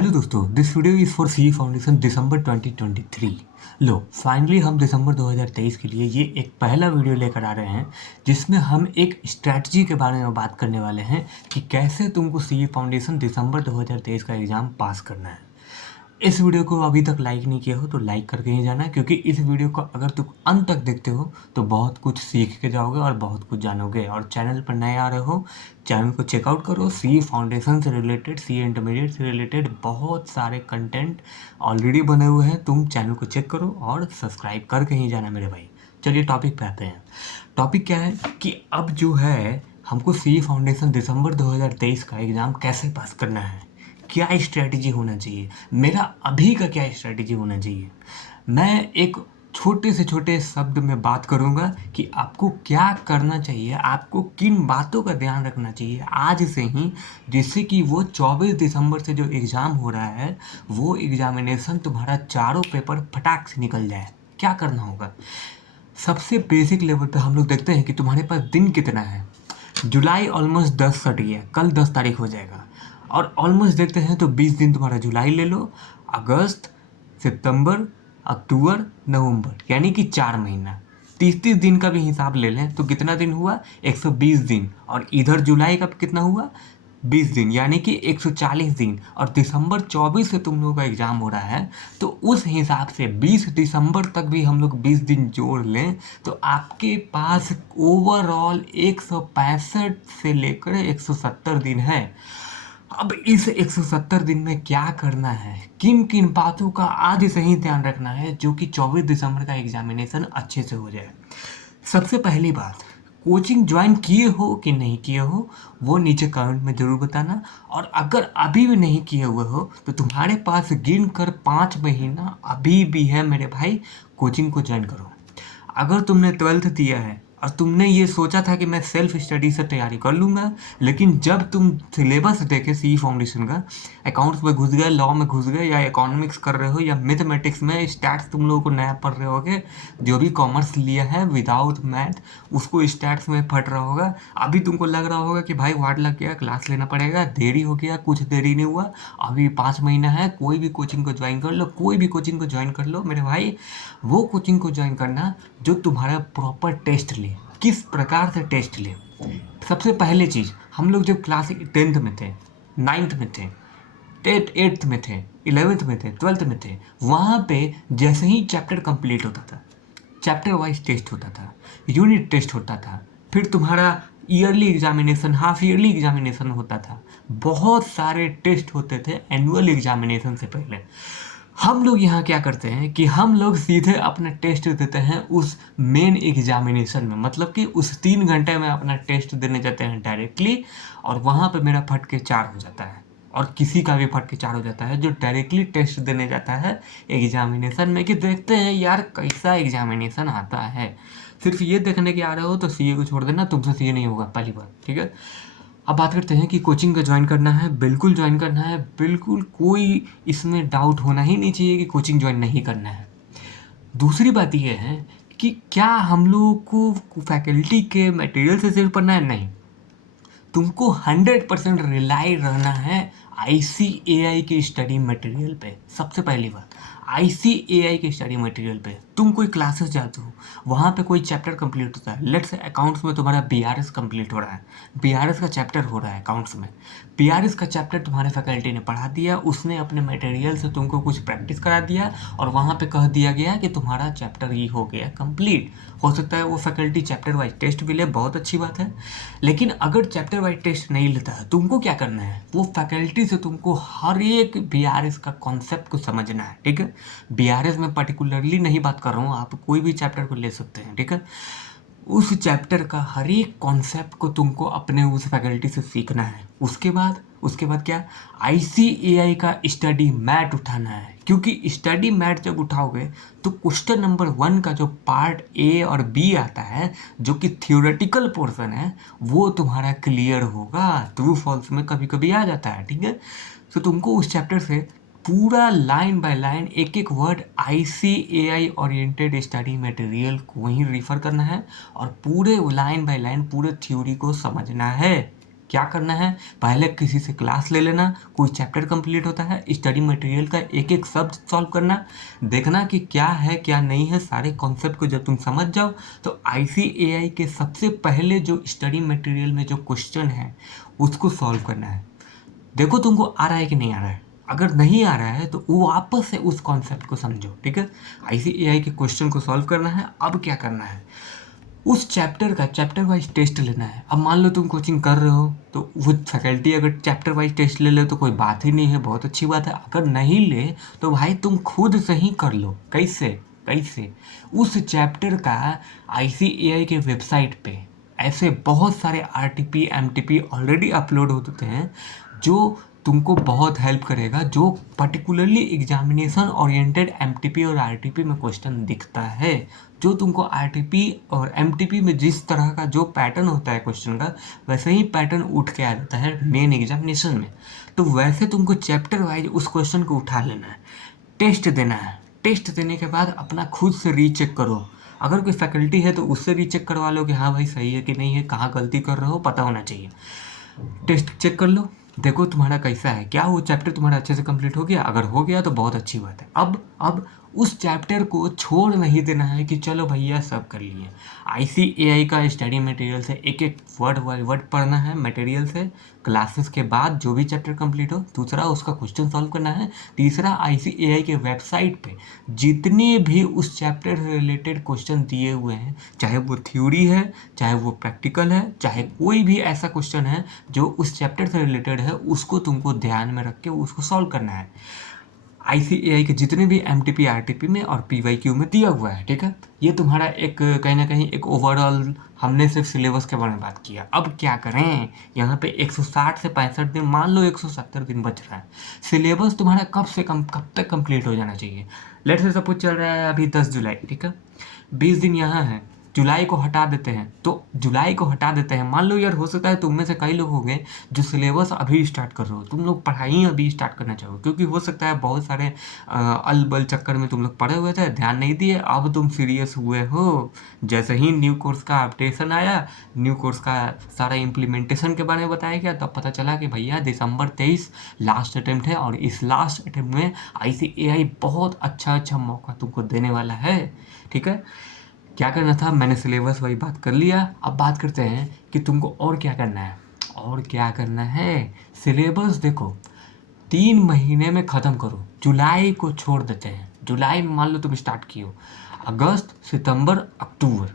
Hello दोस्तों, this video is for C foundation December 2023। लो finally हम दिसंबर 2023 के लिए ये एक पहला वीडियो लेकर आ रहे हैं जिसमें हम एक स्ट्रैटेजी के बारे में बात करने वाले हैं कि कैसे तुमको सी फाउंडेशन दिसंबर 2023 का एग्ज़ाम पास करना है। इस वीडियो को अभी तक लाइक नहीं किया हो तो लाइक करके ही जाना, क्योंकि इस वीडियो को अगर तुम अंत तक देखते हो तो बहुत कुछ सीख के जाओगे और बहुत कुछ जानोगे। और चैनल पर नए आ रहे हो, चैनल को चेकआउट करो। सी फाउंडेशन से रिलेटेड, सी इंटरमीडिएट से रिलेटेड बहुत सारे कंटेंट ऑलरेडी बने हुए हैं। तुम चैनल को चेक करो और सब्सक्राइब करके ही जाना मेरे भाई। चलिए टॉपिक पे आते हैं। टॉपिक क्या है कि अब जो है हमको सी फाउंडेशन दिसंबर 2023 का एग्ज़ाम कैसे पास करना है, क्या स्ट्रैटेजी होना चाहिए, मेरा अभी का क्या स्ट्रैटेजी होना चाहिए। मैं एक छोटे से छोटे शब्द में बात करूंगा कि आपको क्या करना चाहिए, आपको किन बातों का ध्यान रखना चाहिए आज से ही, जिससे कि वो 24 दिसंबर से जो एग्ज़ाम हो रहा है वो एग्जामिनेशन तुम्हारा चारों पेपर फटाक से निकल जाए। क्या करना होगा? सबसे बेसिक लेवल पे हम लोग देखते हैं कि तुम्हारे पास दिन कितना है। जुलाई ऑलमोस्ट 10 सट गया, कल 10 तारीख हो जाएगा और ऑलमोस्ट देखते हैं तो 20 दिन तुम्हारा जुलाई ले लो, अगस्त, सितंबर, अक्टूबर, नवंबर, यानी कि 4 महीना। 30-30 दिन का भी हिसाब ले लें तो कितना दिन हुआ? 120 दिन। और इधर जुलाई का कितना हुआ? 20 दिन, यानी कि 140 दिन। और दिसंबर 24 से तुम लोगों का एग्ज़ाम हो रहा है, तो उस हिसाब से 20 दिसंबर तक भी हम लोग 20 दिन जोड़ लें तो आपके पास ओवरऑल 165 से लेकर 170 दिन है। अब इस 170 दिन में क्या करना है, किन किन बातों का आज से ही ध्यान रखना है जो कि 24 दिसंबर का एग्जामिनेशन अच्छे से हो जाए। सबसे पहली बात, कोचिंग ज्वाइन किए हो कि नहीं किए हो वो नीचे कमेंट में ज़रूर बताना। और अगर अभी भी नहीं किए हुए हो तो तुम्हारे पास गिन कर 5 महीना अभी भी है मेरे भाई, कोचिंग को ज्वाइन करो। अगर तुमने 12th दिया है और तुमने ये सोचा था कि मैं सेल्फ स्टडी से तैयारी कर लूँगा, लेकिन जब तुम सिलेबस देखे सी फाउंडेशन का, अकाउंट्स में घुस गए, लॉ में घुस गए, या इकोनॉमिक्स कर रहे हो, या मैथमेटिक्स में स्टैट्स तुम लोगों को नया पढ़ रहे होगे, जो भी कॉमर्स लिया है विदाउट मैथ उसको स्टैट्स में फट रहा होगा। अभी तुमको लग रहा होगा कि भाई वाट लग गया, क्लास लेना पड़ेगा, देरी हो गया। कुछ देरी नहीं हुआ, अभी 5 महीना है। कोई भी कोचिंग को ज्वाइन कर लो, कोई भी कोचिंग को ज्वाइन कर लो मेरे भाई। वो कोचिंग को ज्वाइन करना जो तुम्हारा प्रॉपर टेस्ट ले। किस प्रकार से टेस्ट ले? सबसे पहले चीज़, हम लोग जब क्लास 10th में थे, 9th में थे, 8th में थे, 11th में थे, 12th में थे, वहाँ पे जैसे ही चैप्टर कंप्लीट होता था, चैप्टर वाइज टेस्ट होता था, यूनिट टेस्ट होता था, फिर तुम्हारा yearly examination, half yearly examination होता था, बहुत सारे टेस्ट होते थे एनुअल एग्जामिनेशन से पहले। हम लोग यहाँ क्या करते हैं कि हम लोग सीधे अपना टेस्ट देते हैं उस मेन एग्जामिनेशन में, मतलब कि उस 3 घंटे में अपना टेस्ट देने जाते हैं डायरेक्टली, और वहाँ पे मेरा फट के 4 हो जाता है और किसी का भी फट के 4 हो जाता है जो डायरेक्टली टेस्ट देने जाता है एग्जामिनेशन में, कि देखते हैं यार कैसा एग्जामिनेशन आता है। सिर्फ ये देखने के आ रहे हो तो सीए को छोड़ देना, तुमसे सीए नहीं होगा, पहली बात, ठीक है। अब बात करते हैं कि कोचिंग का ज्वाइन करना है, बिल्कुल ज्वाइन करना है, बिल्कुल कोई इसमें डाउट होना ही नहीं चाहिए कि कोचिंग ज्वाइन नहीं करना है। दूसरी बात यह है कि क्या हम लोगों को फैकल्टी के मटेरियल से सिर्फ पढ़ना है? नहीं, तुमको 100% रिलाई रहना है ICAI के स्टडी मटेरियल पे। सबसे पहली बात, ICAI के स्टडी मटेरियल पे तुम कोई क्लासेस जाते हो, वहाँ पे कोई चैप्टर कंप्लीट होता है, लेट्स से अकाउंट्स में तुम्हारा BRS कंप्लीट हो रहा है, BRS का चैप्टर हो रहा है अकाउंट्स में, BRS का चैप्टर तुम्हारे फैकल्टी ने पढ़ा दिया, उसने अपने मटेरियल से तुमको कुछ प्रैक्टिस करा दिया और वहाँ पे कह दिया गया कि तुम्हारा चैप्टर ही हो गया कंप्लीट। हो सकता है वो फैकल्टी चैप्टर वाइज टेस्ट भी ले, बहुत अच्छी बात है। लेकिन अगर चैप्टर वाइज टेस्ट नहीं लेता है, तुमको क्या करना है? वो फैकल्टी से तुमको हर एक BRS का कॉन्सेप्ट को समझना है, ठीक है। BRS में पर्टिकुलरली नहीं बात कर रहा हूँ, आप कोई भी चैप्टर को ले सकते हैं, ठीक है। उस चैप्टर का हर एक कॉन्सेप्ट को तुमको अपने उस फैकल्टी से सीखना है। उसके बाद क्या? ICAI का स्टडी मैट उठाना है, क्योंकि स्टडी मैट जब उठाओगे तो क्वेश्चन नंबर 1 का जो पार्ट A और B आता है, जो कि थियोरेटिकल पोर्शन है, वो तुम्हारा क्लियर होगा। ट्रू फॉल्स में कभी कभी आ जाता है, ठीक है। तो तुमको उस चैप्टर से पूरा लाइन बाय लाइन एक एक word ICAI oriented study material को ही रिफ़र करना है और पूरे लाइन बाय लाइन पूरे थ्योरी को समझना है। क्या करना है, पहले किसी से क्लास ले लेना, कोई चैप्टर कंप्लीट होता है, स्टडी मटेरियल का एक एक शब्द सॉल्व करना, देखना कि क्या है क्या नहीं है, सारे कॉन्सेप्ट को जब तुम समझ जाओ तो ICAI के सबसे पहले जो स्टडी मटेरियल में जो क्वेश्चन है उसको सॉल्व करना है। देखो तुमको आ रहा है कि नहीं आ रहा है, अगर नहीं आ रहा है तो वो वापस से उस कॉन्सेप्ट को समझो, ठीक है। ICAI के क्वेश्चन को सॉल्व करना है। अब क्या करना है, उस चैप्टर का चैप्टर वाइज टेस्ट लेना है। अब मान लो तुम कोचिंग कर रहे हो तो वो फैकल्टी अगर चैप्टर वाइज टेस्ट ले ले तो कोई बात ही नहीं है, बहुत अच्छी बात है। अगर नहीं ले तो भाई तुम खुद से ही कर लो। कैसे कैसे, उस चैप्टर का ICAI के वेबसाइट पे ऐसे बहुत सारे RTP MTP ऑलरेडी अपलोड होते हैं जो तुमको बहुत हेल्प करेगा, जो पर्टिकुलरली एग्जामिनेशन ओरिएंटेड MTP और RTP में क्वेश्चन दिखता है, जो तुमको RTP और MTP में जिस तरह का जो पैटर्न होता है क्वेश्चन का वैसे ही पैटर्न उठ के आ जाता है मेन एग्जामिनेशन में। तो वैसे तुमको चैप्टर वाइज उस क्वेश्चन को उठा लेना है, टेस्ट देना है। टेस्ट देने के बाद अपना खुद से रीचेक करो, अगर कोई फैकल्टी है तो उससे रीचेक करवा लो कि हाँ भाई सही है कि नहीं है, कहाँ गलती कर रहे हो पता होना चाहिए। टेस्ट चेक कर लो, देखो तुम्हारा कैसा है, क्या वो चैप्टर तुम्हारा अच्छे से कंप्लीट हो गया। अगर हो गया तो बहुत अच्छी बात है। अब उस चैप्टर को छोड़ नहीं देना है कि चलो भैया सब कर लिए। ICAI का स्टडी मटेरियल से एक एक वर्ड बाय वर्ड पढ़ना है मटेरियल से, क्लासेस के बाद जो भी चैप्टर कंप्लीट हो। दूसरा उसका क्वेश्चन सॉल्व करना है। तीसरा ICAI के वेबसाइट पे जितने भी उस चैप्टर से रिलेटेड क्वेश्चन दिए हुए हैं, चाहे वो थ्योरी है चाहे वो प्रैक्टिकल है, चाहे कोई भी ऐसा क्वेश्चन है जो उस चैप्टर से रिलेटेड है, उसको तुमको ध्यान में रख के उसको सॉल्व करना है। ICAI के जितने भी MTP RTP में और PYQ में दिया हुआ है, ठीक है। ये तुम्हारा एक कहीं ना कहीं एक ओवरऑल, हमने सिर्फ सिलेबस के बारे में बात किया। अब क्या करें, यहाँ पे 160 से 65 दिन, मान लो 170 दिन बच रहा है। सिलेबस तुम्हारा कब तक कंप्लीट हो जाना चाहिए। लेट्स से सपोज चल रहा है अभी 10 जुलाई, ठीक है, 20 दिन यहाँ है, जुलाई को हटा देते हैं। तो जुलाई को हटा देते हैं, मान लो यार हो सकता है तुम में से कई लोग होंगे जो सिलेबस अभी स्टार्ट कर रहे हो, तुम लोग पढ़ाई अभी स्टार्ट करना चाहो, क्योंकि हो सकता है बहुत सारे अलबल चक्कर में तुम लोग पढ़े हुए थे, ध्यान नहीं दिए, अब तुम सीरियस हुए हो। जैसे ही न्यू कोर्स का अपडेशन आया, न्यू कोर्स का सारा इम्प्लीमेंटेशन के बारे में बताया गया, तब पता चला कि भैया दिसंबर 23 लास्ट अटेम्प्ट है, और इस लास्ट अटेम्प्ट में ICAI बहुत अच्छा मौका तुमको देने वाला है, ठीक है। क्या करना था, मैंने सिलेबस वाली बात कर लिया। अब बात करते हैं कि तुमको और क्या करना है। और क्या करना है, सिलेबस देखो 3 महीने में ख़त्म करो। जुलाई को छोड़ देते हैं, जुलाई में मान लो तुम स्टार्ट किए हो, अगस्त सितंबर अक्टूबर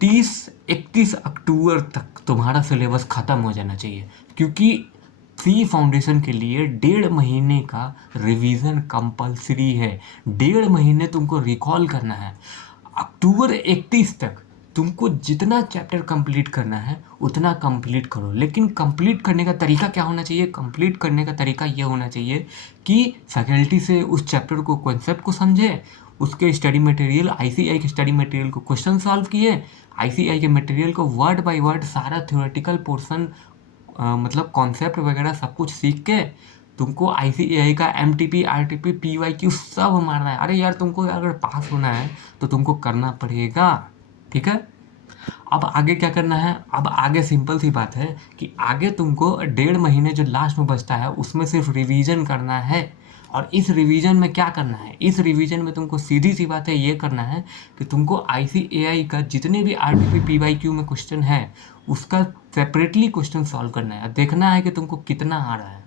30-31 अक्टूबर तक तुम्हारा सिलेबस ख़त्म हो जाना चाहिए, क्योंकि सी फाउंडेशन के लिए 1.5 महीने का रिवीजन कंपलसरी है। 1.5 महीने तुमको रिकॉल करना है। अक्टूबर 31 तक तुमको जितना चैप्टर कंप्लीट करना है उतना कंप्लीट करो। लेकिन कंप्लीट करने का तरीका क्या होना चाहिए, कंप्लीट करने का तरीका ये होना चाहिए कि फैकल्टी से उस चैप्टर को, कॉन्सेप्ट को समझे, उसके स्टडी मटेरियल, ICAI के स्टडी मटेरियल को क्वेश्चन सॉल्व किए, ICAI के मटेरियल को वर्ड बाय वर्ड सारा थ्योरेटिकल पोर्शन, मतलब कॉन्सेप्ट वगैरह सब कुछ सीख के तुमको ICAI का MTP RTP PYQ सब मारना है। अरे यार तुमको अगर पास होना है तो तुमको करना पड़ेगा, ठीक है। अब आगे क्या करना है, अब आगे सिंपल सी बात है कि आगे तुमको 1.5 महीने जो लास्ट में बचता है उसमें सिर्फ रिवीजन करना है। और इस रिवीजन में क्या करना है, इस रिवीजन में तुमको सीधी सी बात है ये करना है कि तुमको ICAI का जितने भी RTP PYQ में क्वेश्चन है उसका सेपरेटली क्वेश्चन सॉल्व करना है। देखना है कि तुमको कितना आ रहा है,